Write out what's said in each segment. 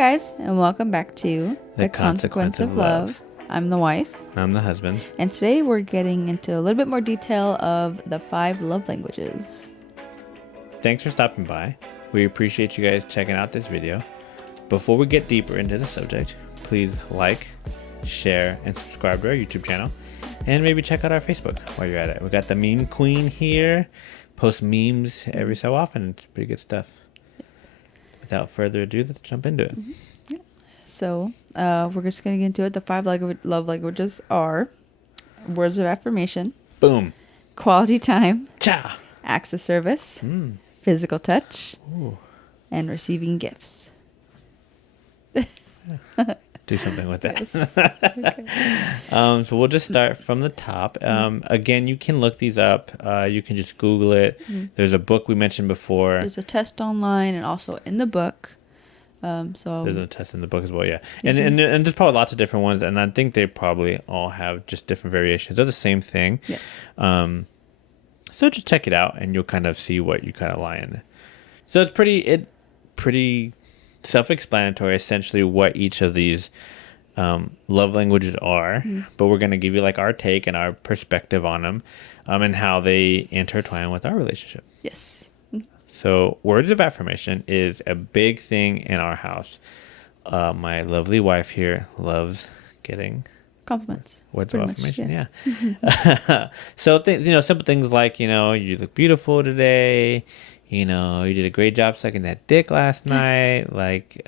guys, and welcome back to The Consequence of Love. I'm the wife. I'm the husband. And today we're getting into a little bit more detail of the 5 love languages. Thanks for stopping by. We appreciate you guys checking out this video. Before we get deeper into the subject, please like, share, and subscribe to our YouTube channel. And maybe check out our Facebook while you're at it. We got the meme queen here. Post memes every so often. It's pretty good stuff. Without further ado, let's jump into it. Mm-hmm. Yeah. So, we're just going to get into it. The 5 love languages are words of affirmation. Boom. Quality time. Cha. Acts of service. Physical touch. Ooh. And receiving gifts. Do something with that. Yes. Okay. So we'll just start from the top. Again, you can look these up. You can just Google it. There's a book we mentioned before. There's a test online and also in the book. So there's a test in the book as well, yeah. And there's probably lots of different ones, and I think they probably all have just different variations of the same thing. Yeah. So just check it out, and you'll kind of see what you kind of lie in. So it's pretty self-explanatory, essentially, what each of these love languages are. But we're going to give you like our take and our perspective on them, and how they intertwine with our relationship. Yes. So words of affirmation is a big thing in our house. My lovely wife here loves getting Compliments. Words of affirmation, yeah. So things, simple things like, you look beautiful today. You did a great job sucking that dick last night. Like,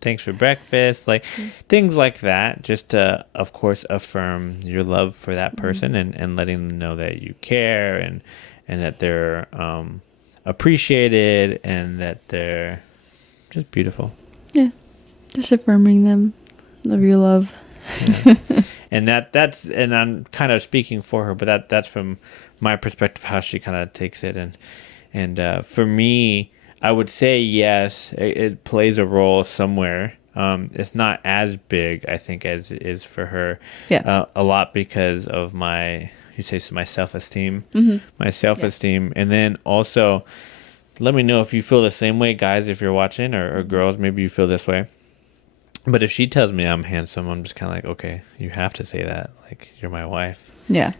thanks for breakfast. Like, things like that. Just to, of course, affirm your love for that person and letting them know that you care and that they're appreciated and that they're just beautiful. Yeah. Just affirming them of your love. Yeah. And and I'm kind of speaking for her, but that's from my perspective, how she kind of takes it. And for me, I would say yes, it plays a role somewhere. It's not as big, I think, as it is for her. Yeah. A lot because of my self-esteem. My self-esteem. And then also, let me know if you feel the same way, guys, if you're watching, or girls, maybe you feel this way. But if she tells me I'm handsome, I'm just kind of like, okay, you have to say that. Like, you're my wife. Yeah.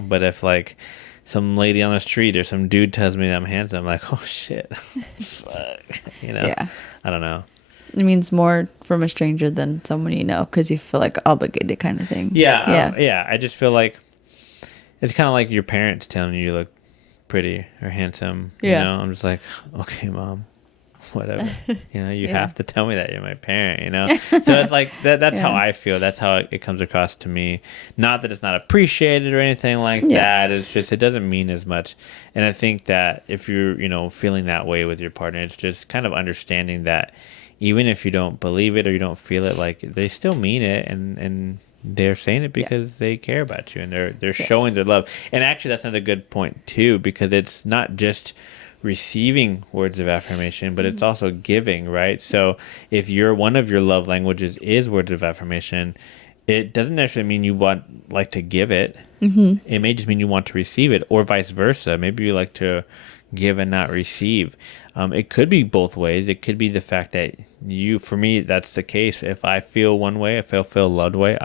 But if, like, some lady on the street or some dude tells me that I'm handsome, I'm like, oh, shit. Fuck. Yeah. I don't know. It means more from a stranger than someone you know because you feel, like, obligated kind of thing. Yeah. Yeah. I just feel like it's kind of like your parents telling you look pretty or handsome. Yeah. I'm just like, okay, Mom. Whatever, you have to tell me that you're my parent, So it's like that's how I feel. That's how it comes across to me. Not that it's not appreciated or anything like that. It's just, it doesn't mean as much. And I think that if you're, feeling that way with your partner, it's just kind of understanding that even if you don't believe it or you don't feel it, like, they still mean it and they're saying it because they care about you and they're showing their love. And actually, that's another good point too, because it's not just receiving words of affirmation, but it's also giving, right? So if one of your love languages is words of affirmation, it doesn't necessarily mean you like to give it. It may just mean you want to receive it, or vice versa. Maybe you like to give and not receive. It could be both ways. It could be the fact that for me, that's the case. If I feel one way, if I feel loved way,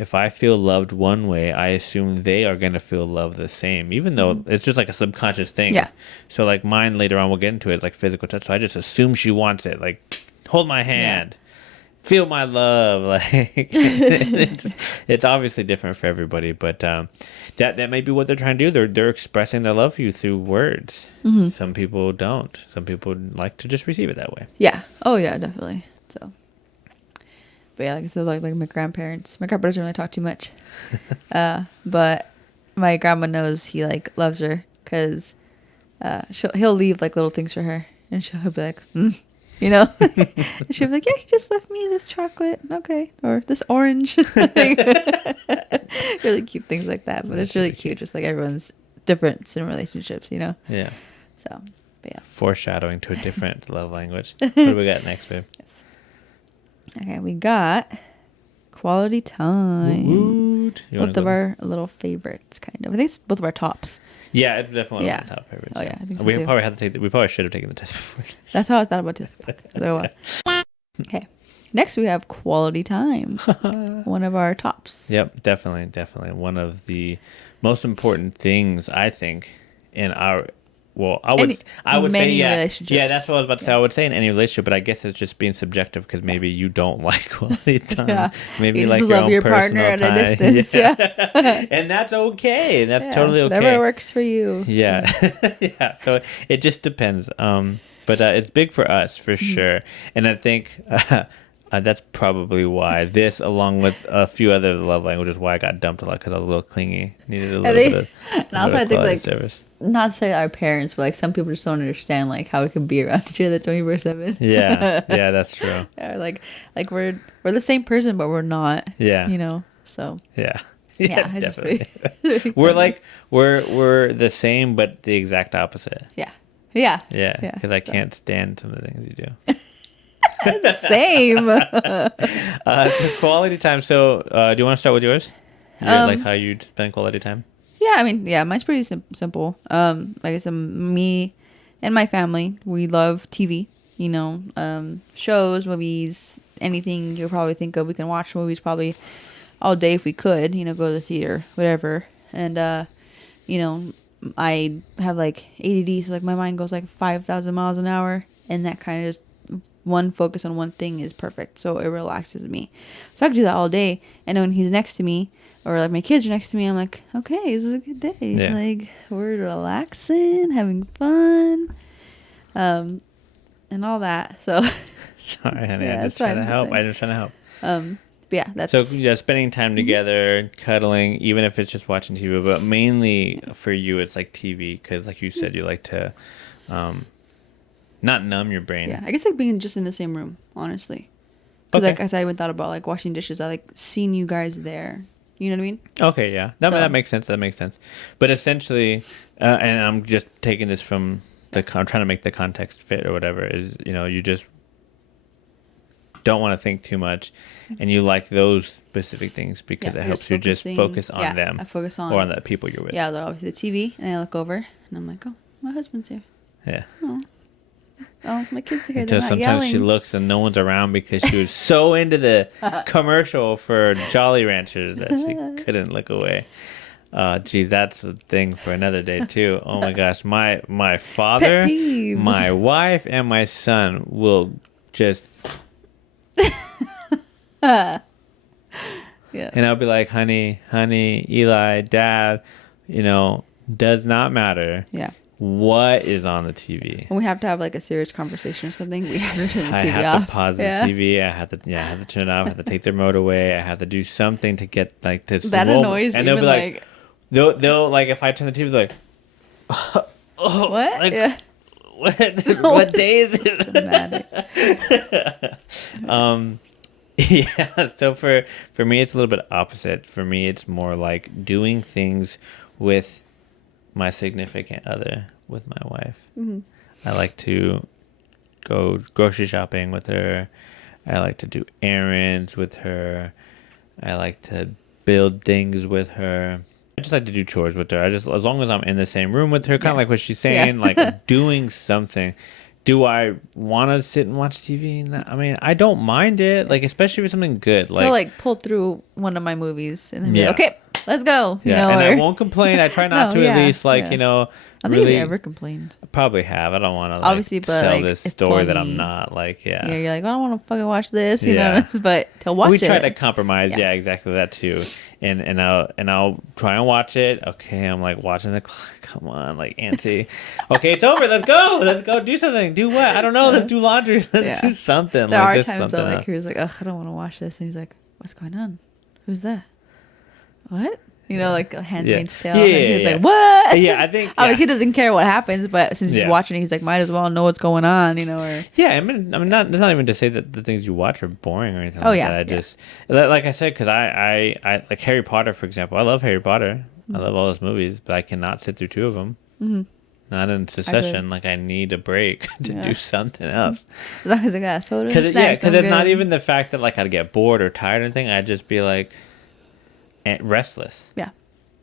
if I feel loved one way, I assume they are going to feel loved the same, even though it's just like a subconscious thing. Yeah. So like mine, later on, we'll get into it, it's like physical touch. So I just assume she wants it. Like, hold my hand, feel my love. Like, it's obviously different for everybody, but that may be what they're trying to do. They're expressing their love for you through words. Some people don't. Some people like to just receive it that way. Yeah. Oh yeah, definitely. So. But yeah, like I said, like my grandparents. My grandpa doesn't really talk too much. But my grandma knows he like loves her because he'll leave like little things for her, and she'll be like, and she'll be like, yeah, he just left me this chocolate, okay, or this orange. Really cute things like that. But it's really cute, just like everyone's different in relationships, Yeah. So, but yeah. Foreshadowing to a different love language. What do we got next, babe? Yes. Okay, we got quality time. Ooh, food. Both of our little favorites, kind of. I think it's both of our tops. Yeah, it's definitely one Yeah. of my top favorites. Oh yeah, I think so we too. probably had to take. We probably should have taken the test before this. That's how I thought about it. Okay. Next, we have quality time. One of our tops. Yep, definitely one of the most important things I think in our. Well, I would say yeah, that's what I was about to say. I would say in any relationship, but I guess it's just being subjective because maybe you don't like quality time. Yeah. Maybe you like just your love own your personal partner time. at a distance. Yeah. And that's okay. That's totally okay. Whatever works for you. Yeah. Yeah. So it just depends. But it's big for us for sure. And I think that's probably why this, along with a few other love languages, why I got dumped a lot because I was a little clingy, needed a little bit of. And also, I think like service. Not to say our parents, but like some people just don't understand like how we can be around each other 24/7. Yeah, that's true. Yeah, like we're the same person, but we're not. Yeah, So. Yeah, definitely. we're the same, but the exact opposite. Yeah. Because I can't stand some of the things you do. Same. Quality time. So, do you want to start with yours? Like how you spend quality time? Yeah, I mean, mine's pretty simple. Like I said, me and my family, we love TV. Shows, movies, anything you'll probably think of. We can watch movies probably all day if we could. Go to the theater, whatever. And I have like ADD, so like my mind goes like 5,000 miles an hour, and that kind of just one focus on one thing is perfect. So it relaxes me. So I can do that all day. And when he's next to me, or like my kids are next to me, I'm like, okay, this is a good day. Yeah. Like we're relaxing, having fun, and all that. So sorry, honey, I just trying to help. But yeah, that's so spending time together, cuddling, even if it's just watching TV. But mainly for you, it's like TV because, like you said, you like to not numb your brain. Yeah, I guess like being just in the same room, honestly. Because like as I even thought about like washing dishes, I like seeing you guys there. You know what I mean? Okay, yeah. That makes sense. But essentially, and I'm just taking this from I'm trying to make the context fit or whatever, is, you just don't want to think too much, and you like those specific things because it helps you just focus on them. I focus on. Or on the people you're with. Yeah, obviously the TV, and I look over, and I'm like, oh, my husband's here. Yeah. Oh, my kids are here. Until sometimes she looks and no one's around because she was so into the commercial for Jolly Ranchers that she couldn't look away. Geez, that's a thing for another day too. Oh my gosh, my father, my wife, and my son will just. Yeah. And I'll be like, honey, Eli, Dad, does not matter. Yeah. What is on the TV? When we have to have like a serious conversation or something, we have to turn the TV off. I have to pause the TV. I have to turn it off. I have to take the remote away. I have to do something to get like this. That annoys me. And they'll be like, they'll like, if I turn the TV, they're like, oh, what? Like, yeah. What day is it? Dramatic. Yeah. So for me, it's a little bit opposite. For me, it's more like doing things with my significant other, with my wife. Mm-hmm. I like to go grocery shopping with her. I like to do errands with her. I like to build things with her. I just like to do chores with her. As long as I'm in the same room with her, kind of like what she's saying, like doing something. Do I want to sit and watch TV? I mean, I don't mind it, like especially for something good. Like, I'll like pull through one of my movies and then be like, okay, let's go. Yeah, and I won't complain. I try not to at least, like, I don't think I've ever complained. I probably have. I don't want to obviously, but sell like, this story that I'm not like. Yeah, you're like, I don't want to fucking watch this, you know. But to watch we try to compromise. Yeah, exactly that too. And I'll try and watch it. Okay, I'm like watching the clock. Come on, like Auntie. Okay, it's over. Let's go do something. Do what? I don't know. Let's do laundry. Let's do something. There are times though, like he was like, ugh, I don't want to watch this, and he's like, what's going on? Who's that? What? Like a Handmaid's Tale. And he's like, what? Yeah, I think. Obviously, he doesn't care what happens, but since he's watching it, he's like, might as well know what's going on, Or I mean, not. It's not even to say that the things you watch are boring or anything. That. I just, like I said, because I like Harry Potter, for example. I love Harry Potter. Mm-hmm. I love all those movies, but I cannot sit through 2 of them. Mm-hmm. Not in succession. Like I need a break to do something else. As long as I got soda. Because it's not even the fact that like I'd get bored or tired or anything. I'd just be like. restless. Yeah.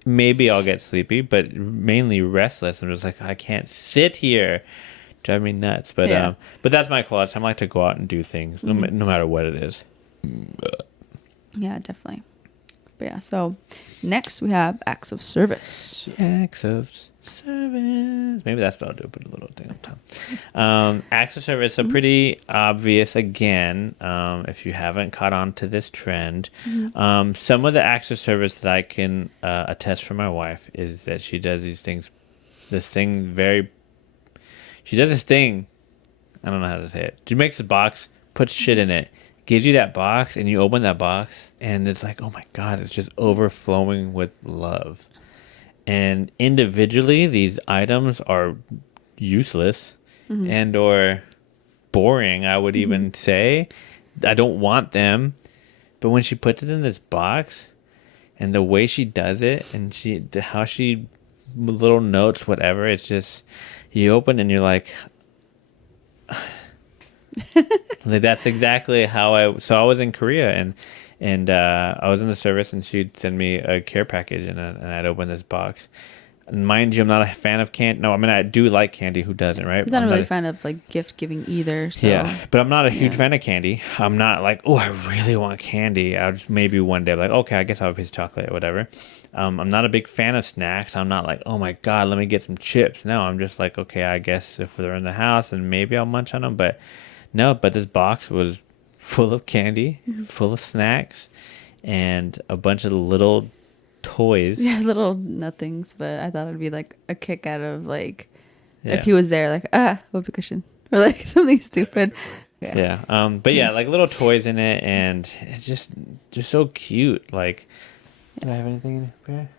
Maybe I'll get sleepy, but mainly restless. I'm just like, I can't sit here. Drive me nuts. But that's my quality time. I like to go out and do things, no matter what it is. Yeah, definitely. But yeah, so next we have acts of service. Acts of service. Maybe that's what I'll do. Put a little thing on top. Acts of service are pretty obvious again. If you haven't caught on to this trend, some of the acts of service that I can attest for my wife is that she does these things. She does this thing. I don't know how to say it. She makes a box, puts shit in it, gives you that box, and you open that box, and it's like, oh my God, it's just overflowing with love. And individually, these items are useless and or boring, I would even say. I don't want them. But when she puts it in this box, and the way she does it, and how she little notes, whatever, it's just, you open and you're like, like that's exactly how I was in Korea, and I was in the service, and she'd send me a care package, and I'd open this box. And mind you, I'm not a fan of candy. No, I mean, I do like candy. Who doesn't, right? He's not really a fan of like gift giving either. So. Yeah, but I'm not a huge fan of candy. I'm not like, oh, I really want candy. I'll just maybe one day like, okay, I guess I'll have a piece of chocolate or whatever. I'm not a big fan of snacks. I'm not like, oh my God, let me get some chips. No, I'm just like, okay, I guess if they're in the house, and maybe I'll munch on them. But no, this box was full of candy, full of snacks, and a bunch of little toys. Yeah, little nothings, but I thought it'd be like a kick out of like if he was there, like whoopee cushion or like something stupid. Yeah. But yeah, like little toys in it, and it's just so cute. Like, do I have anything in here?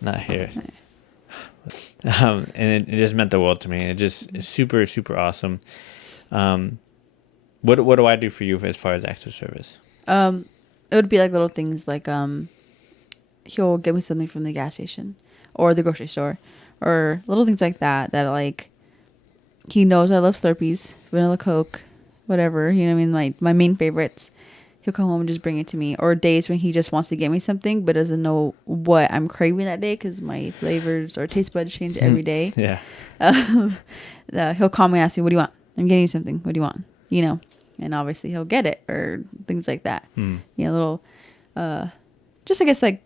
Not here. And it just meant the world to me. It just is super, super awesome. What do I do for you as far as acts of service? It would be like little things like he'll give me something from the gas station or the grocery store, or little things like that like he knows I love Slurpees, vanilla Coke, whatever, you know what I mean, like my main favorites. He'll come home and just bring it to me. Or days when he just wants to get me something but doesn't know what I'm craving that day because my flavors or taste buds change every day. He'll call me and ask me, what do you want? I'm getting you something. What do you want? You know, and obviously he'll get it or things like that. You know, little, just I guess like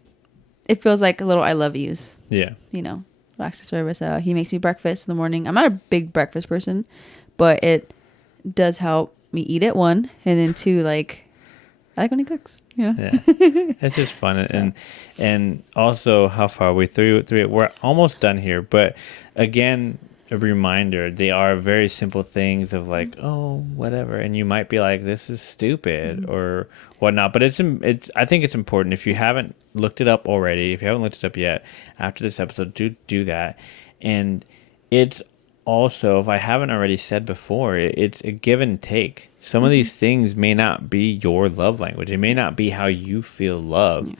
it feels like a little I love yous. Yeah. You know, acts of service. He makes me breakfast in the morning. I'm not a big breakfast person, but it does help me eat it, one, and then two, like I like when he cooks. Yeah. It's just fun. So. And also, how far are we through it? We're almost done here, but again, a reminder, they are very simple things of like, oh, whatever, and you might be like, this is stupid or whatnot, but it's I think it's important. If you haven't looked it up already, if you haven't looked it up yet, after this episode, do that. And it's also, if I haven't already said before, it's a give and take. Some of these things may not be your love language. It may not be how you feel love.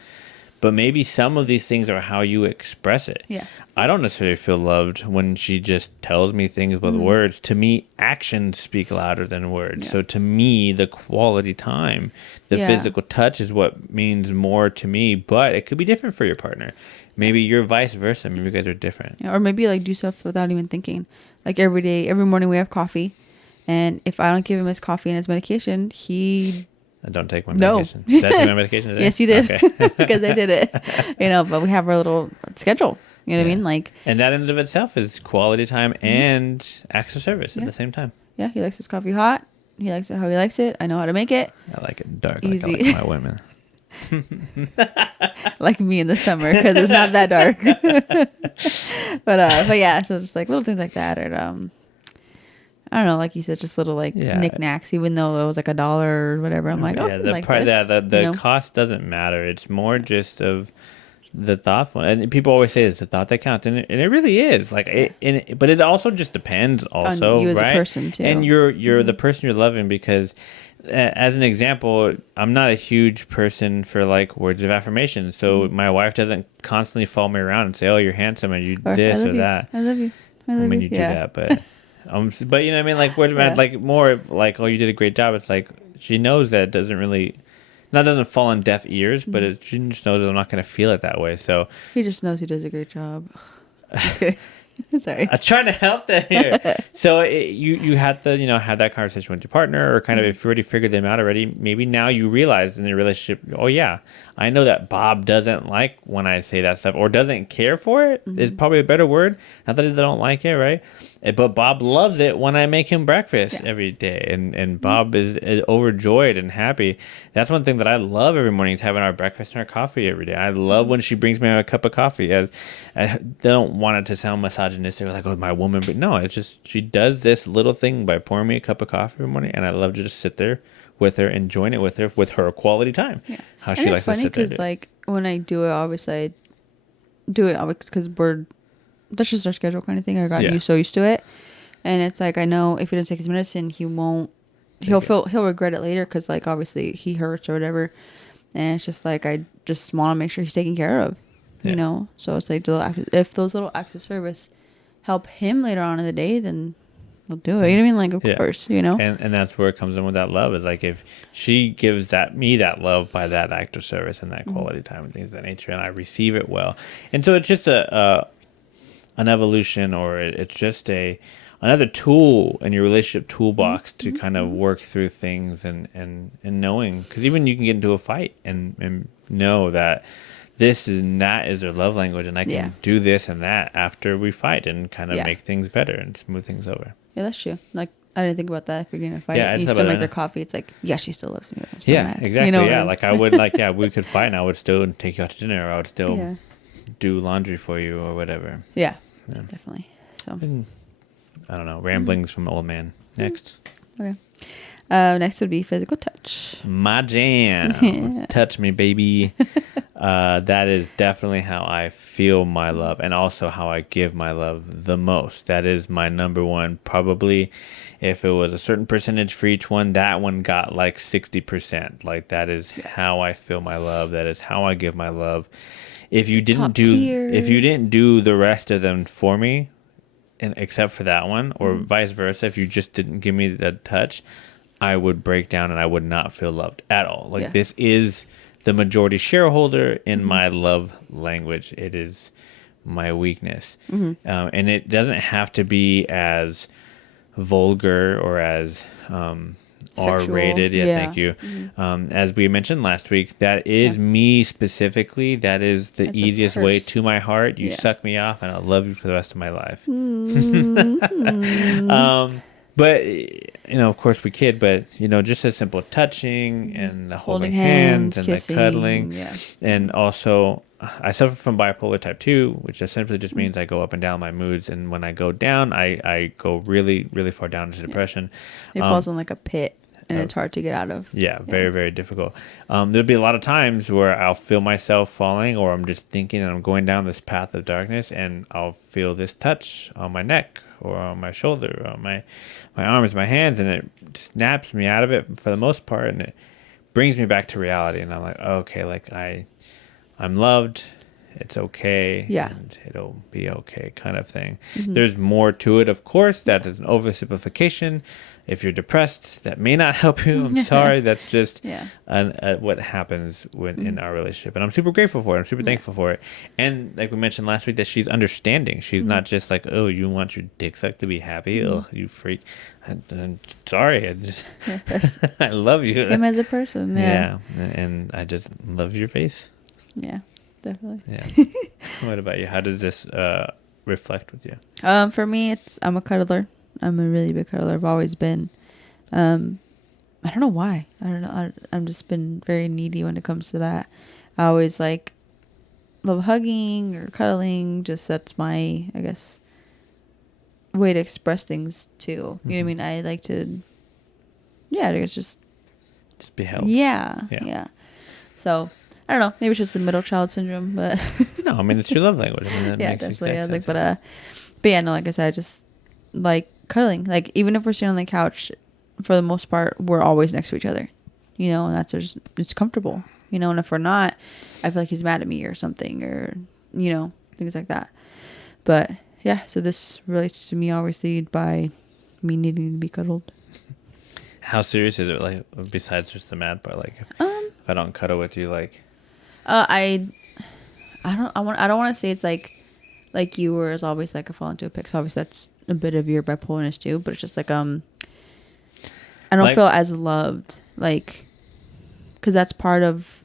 But maybe some of these things are how you express it. Yeah. I don't necessarily feel loved when she just tells me things with words. To me, actions speak louder than words. Yeah. So to me, the quality time, the physical touch is what means more to me. But it could be different for your partner. Maybe you're vice versa. Maybe you guys are different. Yeah, or maybe like do stuff without even thinking. Like every morning we have coffee. And if I don't give him his coffee and his medication, he... I don't take my medication. Did I take my medication today? Yes, you did. Okay. Because I did it. You know, but we have our little schedule. You know what I mean? Like, and that in and of itself is quality time and acts of service at the same time. Yeah, he likes his coffee hot. He likes it how he likes it. I know how to make it. I like it dark. Easy. Like I like my women. Like me in the summer because it's not that dark. But yeah, so just like little things like that, or I don't know, like you said, just little like knickknacks, even though it was like $1 or whatever. I'm like, the cost doesn't matter. It's more just of the thoughtful. And people always say it's the thought that counts, and it really is. Like but it also just depends also, on you as a person too. And you're the person you're loving, because as an example, I'm not a huge person for like words of affirmation. So my wife doesn't constantly follow me around and say, "Oh, you're handsome," and you this or that. I love you. I mean, you do that, but. But you know what I mean? Like, like more of like, oh, you did a great job. It's like, she knows that it doesn't really, that doesn't fall on deaf ears, but she just knows I'm not going to feel it that way. So he just knows he does a great job. Just kidding. Sorry. I'm trying to help them here. So you had to, have that conversation with your partner, or kind of if you already figured them out already, maybe now you realize in the relationship, oh yeah, I know that Bob doesn't like when I say that stuff, or doesn't care for it, is probably a better word. Not that they don't like it, right? But Bob loves it when I make him breakfast every day, and Bob is overjoyed and happy. That's one thing that I love every morning, is having our breakfast and our coffee every day. I love when she brings me a cup of coffee. I don't want it to sound misogynistic, like, oh, my woman, but no, it's just she does this little thing by pouring me a cup of coffee every morning, and I love to just sit there with her, enjoying it with her quality time. Yeah. How and she it's likes funny to sit there. because like when I do it, obviously I do it because that's just our schedule kind of thing. I got so used to it, and it's like I know if he doesn't take his medicine, he'll regret it later because like obviously he hurts or whatever, and it's just like I just want to make sure he's taken care of, So it's like if those little acts of service help him later on in the day, then we'll do it. You know what I mean? Like, of course, And that's where it comes in with that love, is like if she gives me that love by that act of service and that quality time and things of that nature, and I receive it well. And so it's just an evolution, or it's just another tool in your relationship toolbox to kind of work through things and knowing, because even you can get into a fight and know that this and that is their love language, and I can do this and that after we fight and kind of make things better and smooth things over. Yeah, that's true. Like, I didn't think about that. If you're gonna fight, you still make their coffee. It's like, yeah, she still loves me. I'm still mad. Exactly. Like I would, we could fight, and I would still take you out to dinner, or I would still do laundry for you, or whatever. Yeah. Definitely. So And, I don't know. Ramblings from an old man. Next. Okay. Next would be physical touch. My jam. Touch me, baby. That is definitely how I feel my love, and also how I give my love the most. That is my number one. Probably if it was a certain percentage for each one, that one got like 60%. Like that is how I feel my love. That is how I give my love. If you didn't do the rest of them for me, and except for that one, or vice versa, if you just didn't give me the touch, I would break down and I would not feel loved at all. Like this is the majority shareholder in my love language. It is my weakness. And it doesn't have to be as vulgar or as R-rated. Thank you. As we mentioned last week, that is me specifically. That is the easiest way to my heart. You suck me off and I'll love you for the rest of my life. But, of course we kid, but, just a simple touching and the holding hands and kissing, the cuddling. And also, I suffer from bipolar type 2, which essentially just means I go up and down my moods. And when I go down, I go really, really far down into depression. It falls in like a pit, and it's hard to get out of. Very, very difficult. There'll be a lot of times where I'll feel myself falling, or I'm just thinking and I'm going down this path of darkness, and I'll feel this touch on my neck or on my shoulder or on my arms, my hands, and it snaps me out of it for the most part, and it brings me back to reality. And I'm like, okay, like I'm loved. It's okay. And it'll be okay, kind of thing. There's more to it, of course. That is an oversimplification. If you're depressed, that may not help you. I'm sorry. That's just what happens when in our relationship. And I'm super grateful for it. I'm super thankful for it. And like we mentioned last week, that she's understanding. She's not just like, oh, you want your dick sucked to be happy? Oh, you freak. I'm sorry. I love you. Him as a person. Yeah. And I just love your face. Yeah, definitely. Yeah. What about you? How does this reflect with you? For me, I'm a cuddler. I'm a really big cuddler. I've always been. I don't know why. I don't know. I've just been very needy when it comes to that. I always love hugging or cuddling. Just that's my, I guess, way to express things too. You know what I mean? I like to. Yeah, it's just be held. Yeah. So I don't know. Maybe it's just the middle child syndrome, but no. I mean, it's your love language. I mean, that makes definitely. sense. But yeah, no. Like I said, I just like cuddling. Like even if we're sitting on the couch, for the most part, we're always next to each other. And that's just it's comfortable. And if we're not, I feel like he's mad at me or something, or things like that. But yeah, so this relates to me obviously by me needing to be cuddled. How serious is it? Like besides just the mad part, like If I don't cuddle with you, like. I don't want to say it's like you were as always like a fall into a pit. 'Cause obviously that's a bit of your bipolarness too. But it's just like I don't Like- feel as loved, like, because that's part of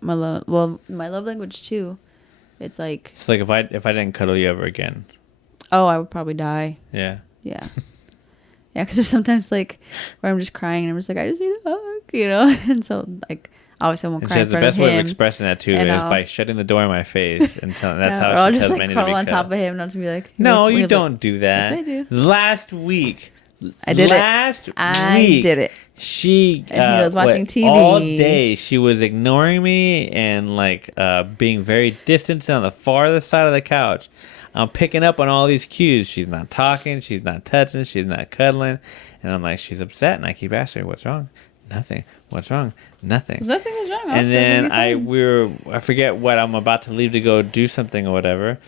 my love. Well, my love language too. It's like, It's like if I didn't cuddle you ever again. oh, I would probably die. Yeah. Yeah. Yeah, because there's sometimes like where I'm just crying and I'm just like, I just need a hug, you know. And so like obviously I won't And cry she in has the front of best way of him. expressing that too and is I'll- by shutting the door in my face and telling. That's Yeah, or how I'll she just tells like me crawl to be on top cuddled. of him, not to be like, No, he'll you be don't like, do that. Yes, I do. Last week. I did it. Last I week, did it. She And he was watching TV all day. She was ignoring me and like being very distant on the farther side of the couch. I'm picking up on all these cues. She's not talking. She's not touching. She's not cuddling. And I'm like, she's upset. And I keep asking her, what's wrong? Nothing. What's wrong? Nothing. Nothing is wrong. And then I forget what, I'm about to leave to go do something or whatever.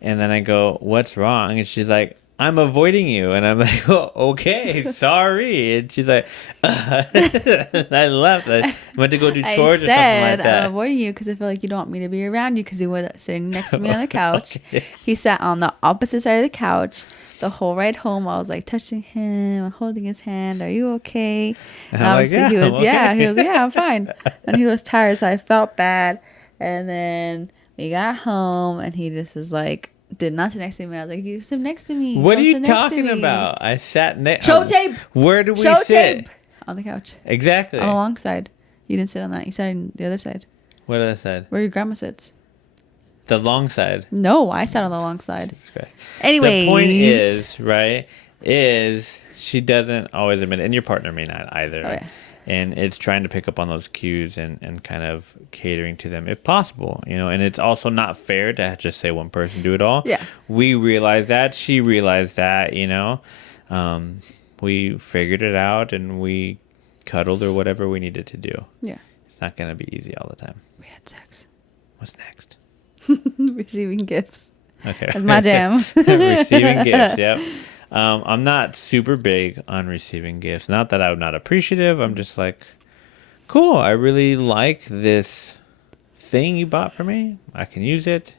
And then I go, what's wrong? And she's like, I'm avoiding you. And I'm like, oh, okay, sorry. And she's like, and I left. I went to go do chores or something like that. I'm avoiding you because I feel like you don't want me to be around you because he was sitting next to me on the couch. He sat on the opposite side of the couch. The whole ride home, I was like touching him, holding his hand. Are you okay? And I'm like, obviously yeah, he was, I'm okay. he was, yeah, I'm fine. And he was tired, so I felt bad. And then we got home, and he just was like, did not sit next to me. I was like, you sit next to me. What Don't are you sit next to talking me. about? I sat next. Show tape. Where do we Show sit? tape. On the couch. Exactly. On the long side. You didn't sit on that. You sat on the other side. What other side? Where your grandma sits. The long side. No, I sat on the long side. Jesus Christ. Anyway. The point is, right, is she doesn't always admit it, and your partner may not either. Oh, yeah. And it's trying to pick up on those cues and kind of catering to them if possible, you know. And it's also not fair to just say one person do it all. Yeah. We realized that. She realized that, you know. We figured it out and we cuddled or whatever we needed to do. Yeah. It's not going to be easy all the time. We had sex. What's next? Receiving gifts. Okay. That's my jam. Receiving gifts, yep. I'm not super big on receiving gifts. Not that I'm not appreciative. I'm just like, cool. I really like this thing you bought for me. I can use it.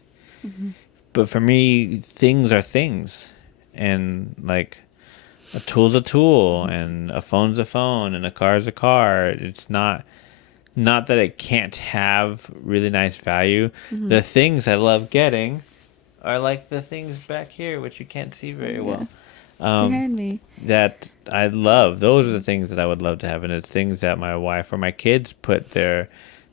Mm-hmm. But for me, things are things. And like a tool's a tool and a phone's a phone and a car's a car. It's not that it can't have really nice value. Mm-hmm. The things I love getting are like the things back here, which you can't see very well. Behind me. That I love. Those are the things that I would love to have, and it's things that my wife or my kids put their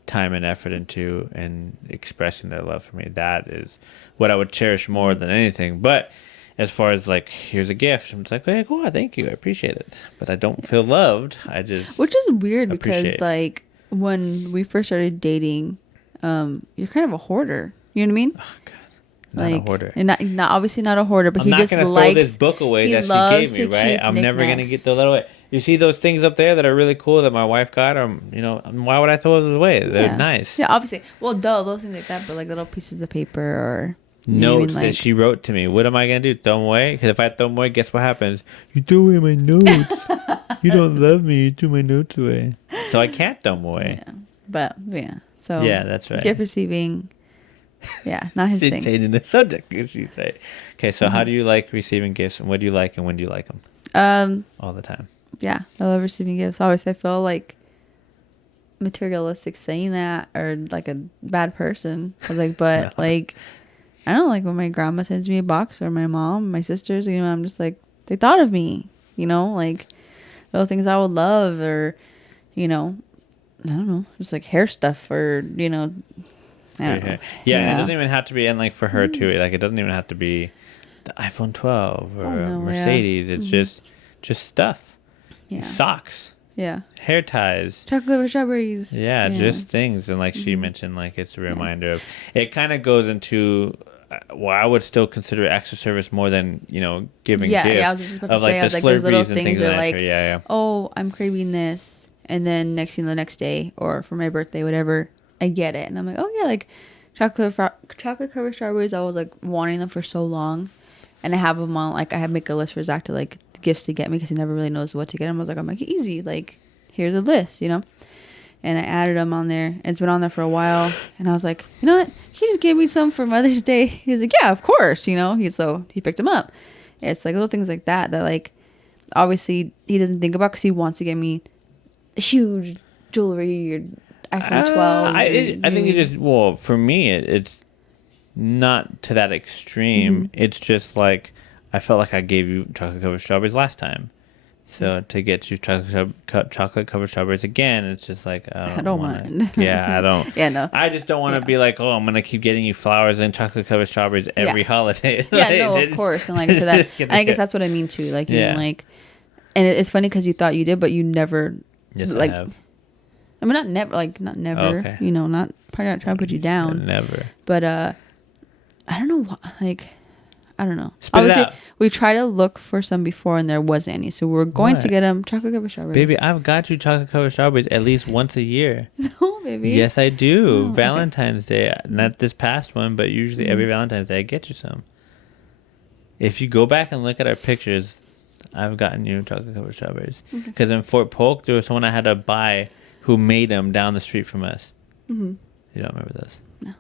time and effort into and expressing their love for me. That is what I would cherish more than anything. But as far as like, here's a gift, I'm just like, hey, cool, thank you, I appreciate it. But I don't feel loved. I just Which is weird because appreciate. like when we first started dating, you're kind of a hoarder. You know what I mean? Oh, God. Not a hoarder. And not obviously not a hoarder, but I'm he not just gonna likes. throw this book away he that she loves gave me, to right? keep I'm never gonna knickknacks. get the little. You see those things up there that are really cool that my wife got, or you know, why would I throw those away? They're Yeah. nice. Yeah, obviously. Well, duh, those things like that, but like little pieces of paper or you know what I Notes mean, that like- she wrote to me. What am I gonna do? Throw them away? Because if I throw them away, guess what happens? You throw away my notes. You don't love me. You threw my notes away. So I can't throw them away. Yeah, but yeah. So Yeah, that's right. Gift receiving. Yeah, not his She's thing. changing the subject. She's like, okay, so how do you like receiving gifts, and what do you like, and when do you like them? All the time. Yeah, I love receiving gifts. Always, I feel like materialistic saying that or like a bad person. I was like, but No. like, I don't like when my grandma sends me a box or my mom, my sisters. You know, I'm just like, they thought of me. You know, like little things I would love, or you know, I don't know, just like hair stuff, or you know, I don't know. Yeah, and it doesn't even have to be, and like for her too, like it doesn't even have to be the iPhone 12 or Oh, no, Mercedes. yeah. It's Mhm. just stuff. Yeah, Socks, yeah, hair ties. chocolate with strawberries. Yeah, just things. And like she mentioned, like it's a reminder of, it kind of goes into, well, I would still consider acts of service more than, you know, giving gifts. Yeah, I was just about to of like say, I the was like, there's little Slurpees and things things that of are that like, nature. Yeah. oh, I'm craving this, and then the next day, or for my birthday, whatever, I get it, and I'm like, oh yeah, like chocolate covered strawberries. I was like wanting them for so long, and I have them on, like I have make a list for Zach to like gifts to get me because he never really knows what to get him. I was like, I'm like, easy, like here's a list, you know. and I added them on there. And it's been on there for a while. And I was like, you know what? He just gave me some for Mother's Day. He was like, yeah, of course. You know, he picked them up. It's like little things like that like, obviously he doesn't think about because he wants to get me huge jewelry or iPhone 12. I think it just, well, for me, it's not to that extreme. It's just like, I felt like I gave you chocolate covered strawberries last time. So to get you chocolate covered strawberries again, it's just like, I don't mind. Yeah, I don't. Yeah, no. I just don't want to be like, oh, I'm going to keep getting you flowers and chocolate covered strawberries every holiday. Yeah, no, of course. And like, so that, I guess that's what I mean too. Like, you know, like, and it's funny because you thought you did, but you never. Yes, like, I have. I mean, not never, okay. You know, probably not trying to put you down. Never. But, I don't know, like, I don't know. Spit Obviously, it out. we tried to look for some before and there wasn't any. So we were going to get them chocolate covered strawberries. Baby, I've got you chocolate covered strawberries at least once a year. No, baby. Yes, I do. Oh, Valentine's Day. Not this past one, but usually every Valentine's Day I get you some. If you go back and look at our pictures, I've gotten you chocolate covered strawberries. Because in Fort Polk, there was someone I had to buy who made them down the street from us. You don't remember those? No.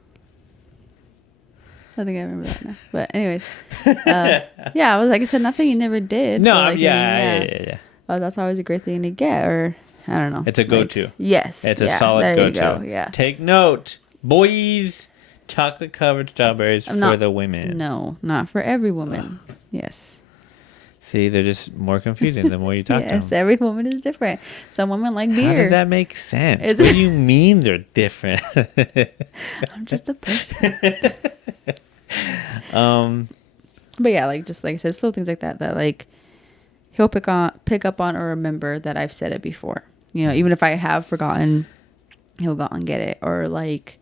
I think I remember that now. But anyways, yeah, I was like I said, not saying you never did. No, like, yeah. Oh, that's always a great thing to get, or I don't know. It's a go-to. Like, yes. It's a solid go-to. Go, yeah. Take note, boys. Chocolate covered strawberries for the women. No, not for every woman. Yes. See, they're just more confusing the more you talk to them. Yes, every woman is different. Some women like beer. How does that make sense? What do you mean they're different? I'm just a person. But yeah, like just like I said, little things like that like he'll pick up on or remember that I've said it before. You know, even if I have forgotten, he'll go and get it. Or like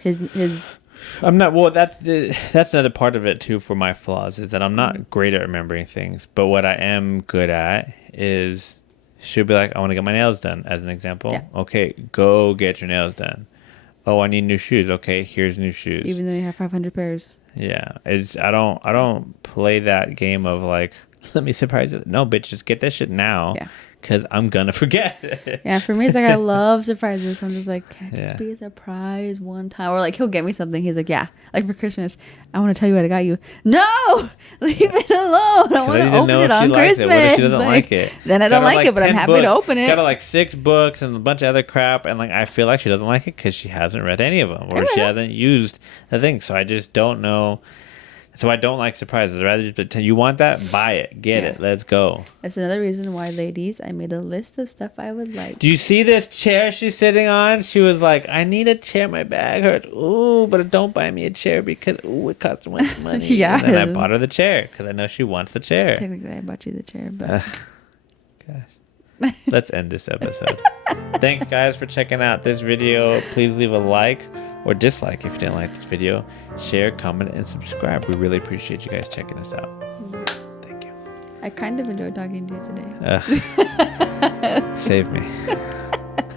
his I'm not, well, that's another part of it too for my flaws, is that I'm not great at remembering things, but what I am good at is she'll be like, I want to get my nails done, as an example. Yeah. Okay, go get your nails done. Oh, I need new shoes. Okay, here's new shoes. Even though you have 500 pairs. Yeah, I don't play that game of like, let me surprise you. No, bitch, just get that shit now. Yeah. Because I'm gonna forget. Yeah, for me it's like I love surprises. So I'm just like, can I just be a surprise one time? Or like he'll get me something. He's like, yeah, like for Christmas, I want to tell you what I got you. No, leave it alone. I want to open it on Christmas. What if she doesn't like it? Then I don't like it, but I'm happy to open it. Got her like 6 books and a bunch of other crap, and like I feel like she doesn't like it because she hasn't read any of them or she hasn't used the thing. So I just don't know. So I don't like surprises. I'd rather just pretend you want that, buy it, get it, let's go. That's another reason why, ladies, I made a list of stuff I would like. Do you see this chair she's sitting on? She was like, I need a chair. My back hurts. Ooh, but don't buy me a chair because it costs too much money. Yeah. And then I bought her the chair because I know she wants the chair. Technically, I bought you the chair, but gosh. Let's end this episode. Thanks, guys, for checking out this video. Please leave a like or dislike if you didn't like this video. Share, comment, and subscribe. We really appreciate you guys checking us out. Thank you. I kind of enjoyed talking to you today. Save me.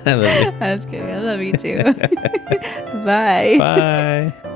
I love you. That's good. I love you too. Bye. Bye.